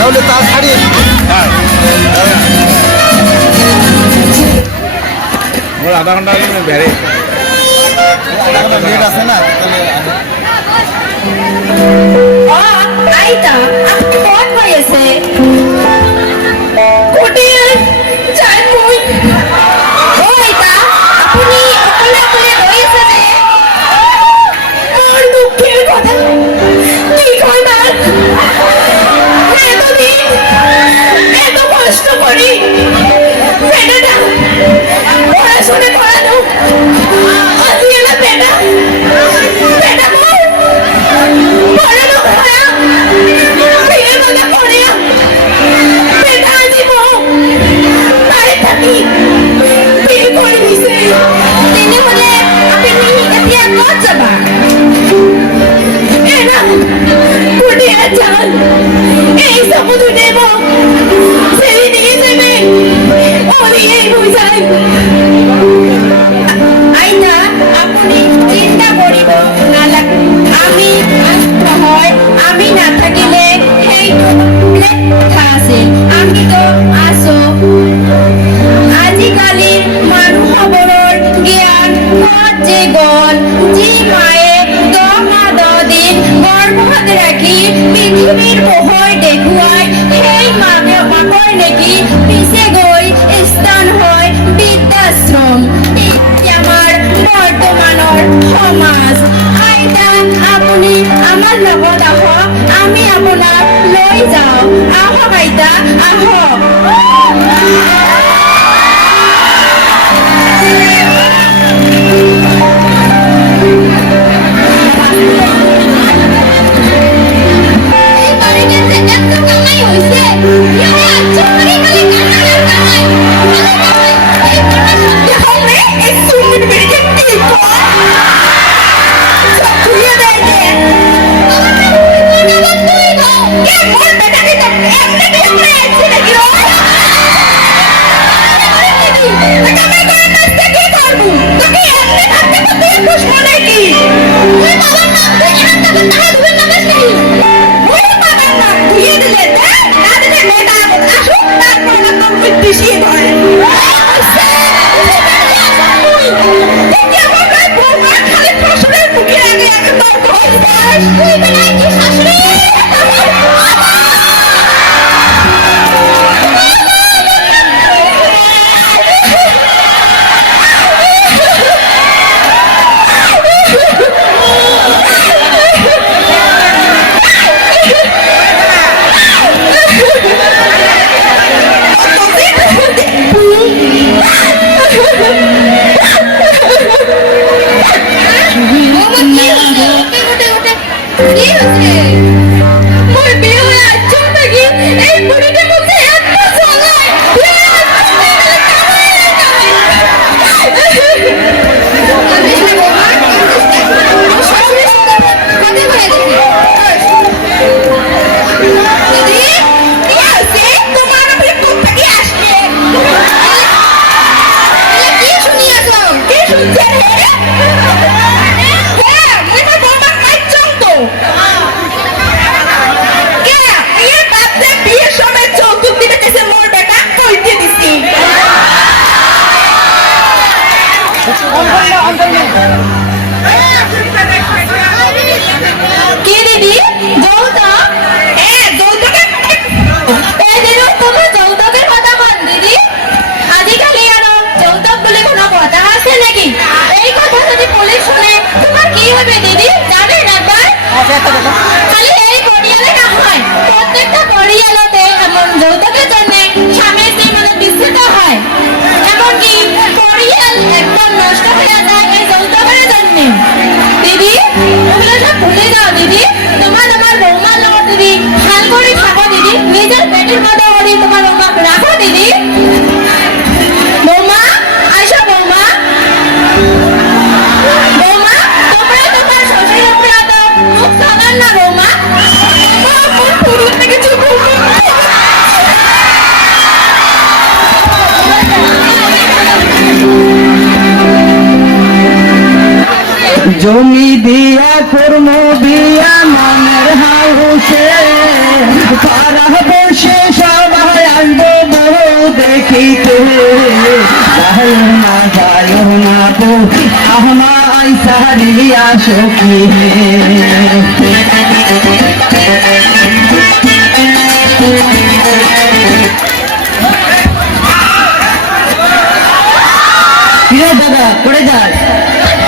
তাহলে তা ছাড়িয়ে আধা ঘন্টা বেড়ে লেট আছে না আইতা আপনি কোন হয়েছে কোটে চাই মই ও আইতা আপনি অকলে অকলে রয়েছে যে আর দুঃখের কথা কি কই না এত কষ্ট করি বেটাটা পড়াশোনা করানো আজ এলা বেটা বেটা পড়ানো করা বিয়ে বানা করে বেটা জীব বাড়ি থাকি বিয়ে করে দিছে তিনি বলে আপনি এতিয়া কত যাবা এনা কুটিয়া যান এই সমুদ্র দেব সেই নিয়ে যাবে ওই এই বুঝাই আইনা আপনি চিন্তা করিব না আমি হয় আমি না থাকিলে সেই লেখা আছে আমি তো আসো আজিকালির মানুহবোৰৰ জ্ঞান যে গল যি মায়ে দিন গৰ্ভত ৰাখি পৃথিৱীৰ পোহৰ দেখুৱাই সেই মাকৰ নেকি পিছে গৈ স্থান হয় কি দিদি যৌতুক যৌতুকের এই দিদি তুমি যৌতুকের কথা বল দিদি আজকালি আর যৌতুক বলে কোনো কথা আছে নাকি এই কথা যদি পুলিশ শুনে তোমার কি হবে দিদি জানেন একবার খালি এই পরিয়ালে না হয় প্রত্যেকটা পরিয়ালতে এমন যৌতুকের জন্য স্বামী স্ত্রী মানে বিচ্ছেদ হয় এমনকি পরিয়াল একদম নষ্ট হয়ে যায় এই যৌতুকের জন্য দিদি ওগুলো সব ভুলে যাও দিদি তোমার আমার বৌমার লোক দিদি হাল করে থাকো দিদি নিজের পেটের মতো করে তোমার বৌমা রাখো দিদি বৌমা আসো বৌমা বৌমা তোমরা তোমার শ্বশুরের উপরে এত মুখ চালান না বৌমা আমার পুরুষ থেকে চুপ জমি দিয়া কর্ম দিয়া মনের হাউসে পাড়া বসে সবাই আসবো বউ দেখিতে যায় না বউ আমায় সারিয়া সখী দাদা করে যাস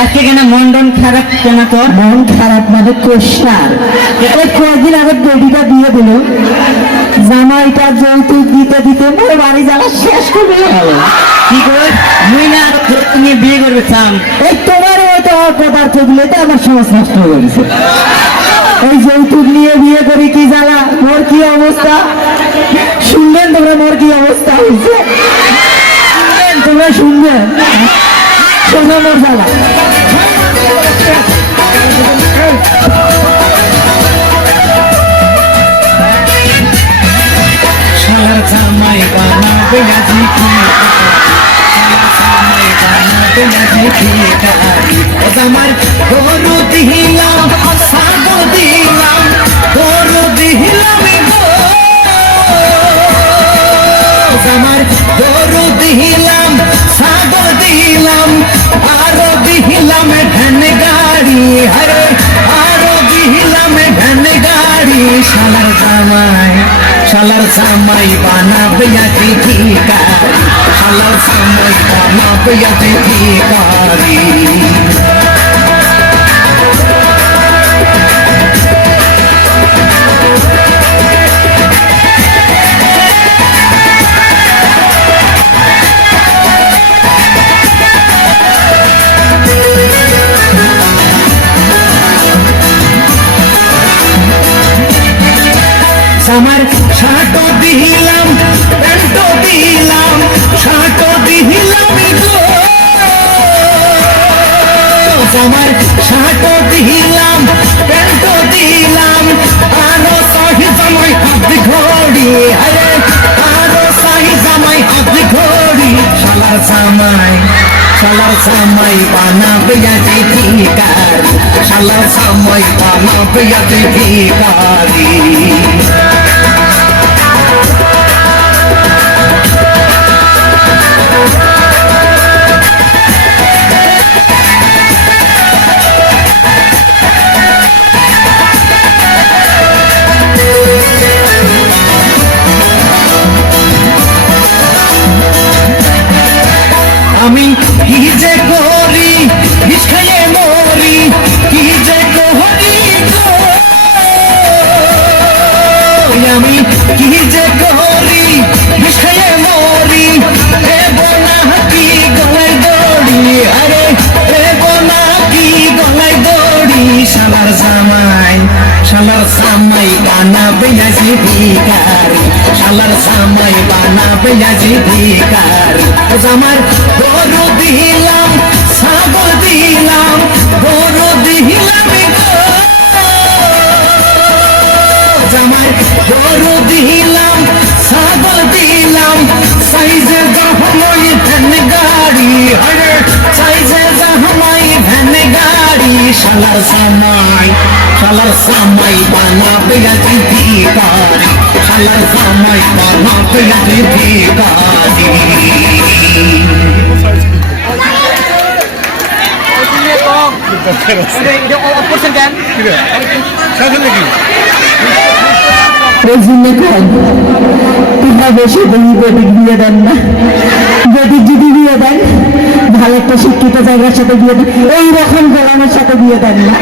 আজকে কেন মন টন খারাপ কেন তোর মন খারাপ মানে কোষার ওই কয়েকদিন আগে বেবিটা দিয়ে দিল জামাইটা যৌতুক দিতে দিতে মোর বাড়ি যাওয়া শেষ করে গেল কি করে মুই না তুমি বিয়ে করবে চান এই তোমার হয়তো পদার্থ গুলো তো আমার সমাজ নষ্ট হয়ে গেছে ওই যৌতুক নিয়ে বিয়ে করি কি জ্বালা মোর কি অবস্থা শুনবেন তোমরা মোর কি অবস্থা হয়েছে তোমরা শুনবেন শোনো মোর জ্বালা শালার জামাই বানাবে আজি কি আমার গরু দিলাম সাগো দিলাম গরু দিলাম আমার গরু দিলাম সাগো দিলাম আরো দিলাম ঢেন গাড়ি হরে আরো দিলাম ঢেন গাড়ি শালার জামাই বানাবে আজি ভিখারি শালার জামাই বানাবে আজি ভিখারি আমার শাটো দিলাম প্যান্টো দিলাম শাটো দিলাম আমার শাটো দিলাম প্যান্টো দিলাম আরো সাহি জামাই হাত ঘড়ি আরে আরো সাহি জামাই হাত ঘড়ি শালার জামাই বানাবে আজি ভিখারি শালার জামাই বানাবে আজি ভিখারি আমি কি যে করি বিষ খেয়ে মরি কি যে করি আমি কি যে করি বিষ খেয়ে মরি এগো না কি গলায় দড়ি আরে এগো না কি গলায় দড়ি শালার জামাই বানাবে আজি ভিখারি শালার জামাই বানাবে আজি ভিখারি আমার গরু দিলাম ছাগল দিলাম গরু দিলাম জামাই গরু দিলাম ছাগল দিলাম সাইজে জামাই ভ্যান গাড়ি হরে সাইজে জামাই ভ্যান গাড়ি শালার জামাই বানাবে আজি ভিখারি শালার জামাই বানাবে আজি ভিখারি তোমরা বেশি বেটিক বিয়ে দেন না, বেটিক যদি বিয়ে দেন ভালো একটা শিক্ষিত জায়গার সাথে বিয়ে দেন, এইরকম গোলামের সাথে বিয়ে দেন না।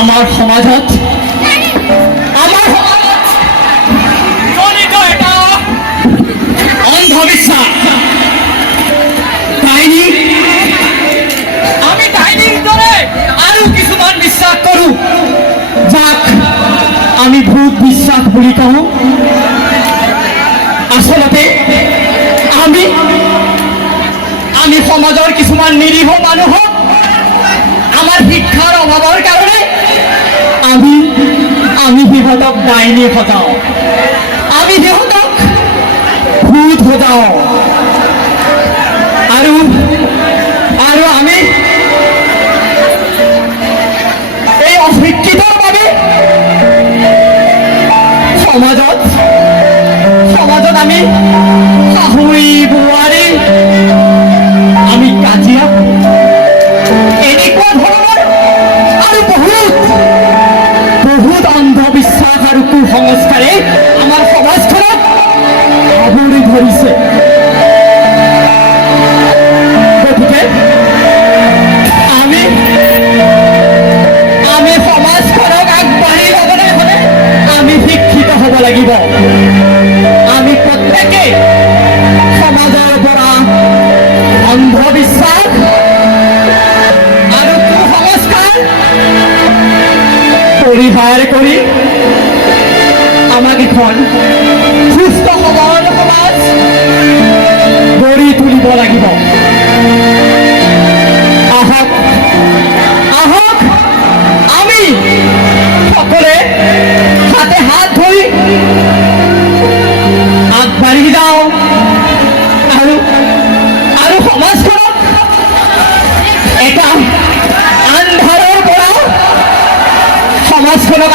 আমার সমাজত অন্ধবিশ্বাস কাহিনী, আমি কাহিনীর দরে আৰু কিছুমান বিশ্বাস কৰো, যাক আমি ভূত বিশ্বাস বুলি কওঁ। আচলতে আমি সমাজৰ কিছুমান নিৰীহ মানুহক আমাৰ শিক্ষাৰ অভাৱৰ কাৰণে আমি সিহঁতক ডাইনী সজাওঁ, আমি সিহঁতক ভূত সজাওঁ, আৰু আমি এই অশিক্ষিতৰ বাবে সমাজত আমি শাহুৰি বোৱাৰী আমি কাজিয়া এনেকুৱা ধৰণৰ আৰু বহুত অন্ধবিশ্বাস আৰু কুসংস্কাৰে আমাৰ সমাজখনক আৱৰি ধৰিছে। গতিকে আমি সমাজখনক আগবাঢ়ি যাবলৈ হ'লে আমি শিক্ষিত হ'ব লাগিব। আমি প্ৰত্যেকে সমাজৰ পৰা অন্ধবিশ্বাস আৰু কুসংস্কাৰ পৰিহাৰ কৰি আমাক এখন সুস্থ সবল সমাজ গঢ়ি তুলিব লাগিব। আহক আমি সকলোৱে হাতে হাত ধৰি আগবাঢ়ি যাওঁ আৰু সমাজখনক এটা আন্ধাৰৰ পৰা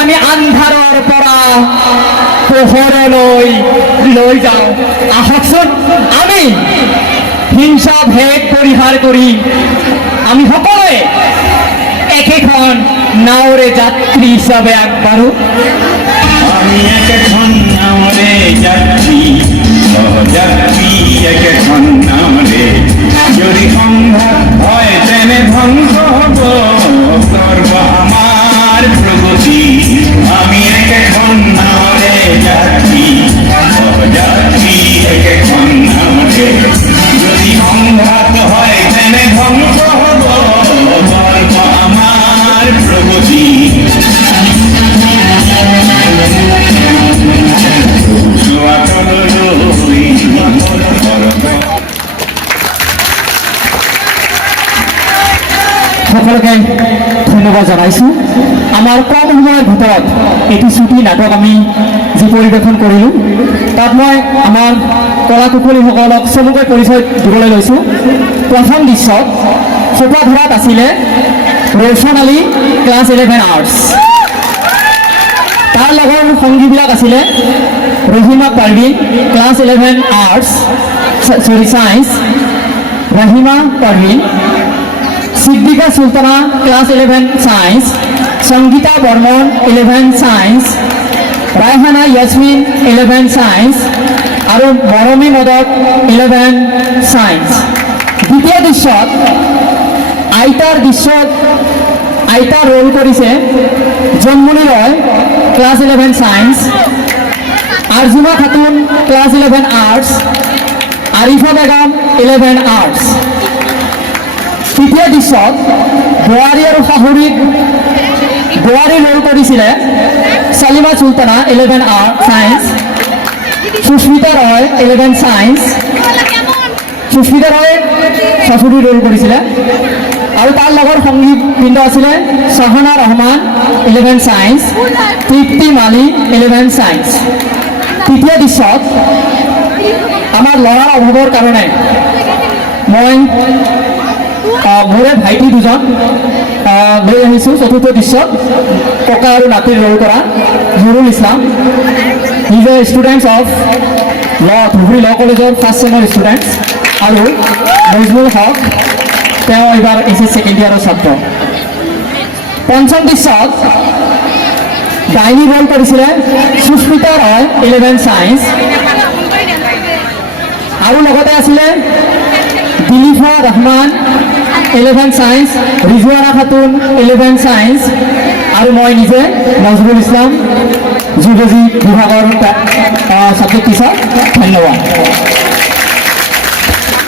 আমি আন্ধাৰৰ পৰা পোহৰলৈ লৈ যাওঁ। আহকচোন আমি হিংসা ভেদ পৰিহাৰ কৰি আমি সকলোৱে একেখন নাওৰে যাত্ৰী হিচাপে আগবাঢ়ো। আমি একেখন নাওরে যাত্রী, সহযাত্রী একেখন নাওরে, যদি সংঘাত হয় তেনে ধ্বংস হব সর্ব আমার প্রগতি। আমি একেখন নাওরে যাত্রী, সহযাত্রী একেখন নাওরে, যদি সংঘাত হয় তেনে ধ্বংস হব সর্ব আমার প্রগতি। সকলকে ধন্যবাদ জানাইছোঁ। আমাৰ কম সময়ৰ ভিতৰত এটি চুটি নাটক আমি যি পৰিৱেশন কৰিলোঁ, তাত মই আমাৰ কলা কুশলীসকলক চমুকৈ পৰিচয় দিবলৈ লৈছোঁ। প্ৰথম দৃশ্যত সোপাধৰাত আছিলে ৰৌচন আলী, ক্লাছ 11 আৰ্টছ। তাৰ লগৰ সংগীবিলাক আছিলে Rahima Parveen, class 11 arts, science, Rahima Parveen, Siddika Sultana, class 11 science, Sangeeta Barman 11 science, Raihana Yasmin 11 science আৰু মৰমী মদক 11 সায়েন্স। দ্বিতীয় দৃশ্যত আইতাৰ ৰোল কৰিছে Janmoni Roy class 11 science, Arjuma Khatun class 11 arts, Arifa Begum 11 arts. তৃতীয় দৃশ্যত বোৱাৰী আৰু শাহুৰীক বোৱাৰী ৰোল কৰিছিলে সালিমা সুলতানা 11 সায়েন্স, সুস্মিতা ৰয় 11 সায়েন্স। সুস্মিতা ৰয়ে শাশুড়ী ৰোল কৰিছিলে আৰু তাৰ লগৰ সংগীতবৃন্দ আছিলে সহনা ৰহমান 11 সায়েন্স, তৃপ্তি মালি 11 সায়েন্স। তৃতীয় দৃশ্যত আমাৰ ল'ৰাৰ অভাৱৰ কাৰণে মই মোৰে ভাইটি দুজন লৈ আহিছোঁ চতুৰ্থ দৃশ্যত ককা আৰু নাতিৰ ৰোল কৰা Nurul Islam. He is a students of Dhubri law কলেজৰ ফাৰ্ষ্ট ছেমৰ ষ্টুডেণ্টছ। আৰু নজমুল হক তেওঁ এইবাৰ SSC ছেকেণ্ড ইয়াৰৰ ছাত্ৰ। পঞ্চম দৃশ্যত ডাইনী ৰোল কৰিছিলে সুস্মিতা ৰয় 11 সায়েন্স আৰু লগতে আছিলে দিলীফা ৰহমান 11 সায়েন্স, ৰিজৱানা খাতুন 11 সায়েন্স আৰু মই নিজে নজৰুল ইছলাম জুলজি বিভাগৰ ছাবজেক্ট টিচাৰ। ধন্যবাদ।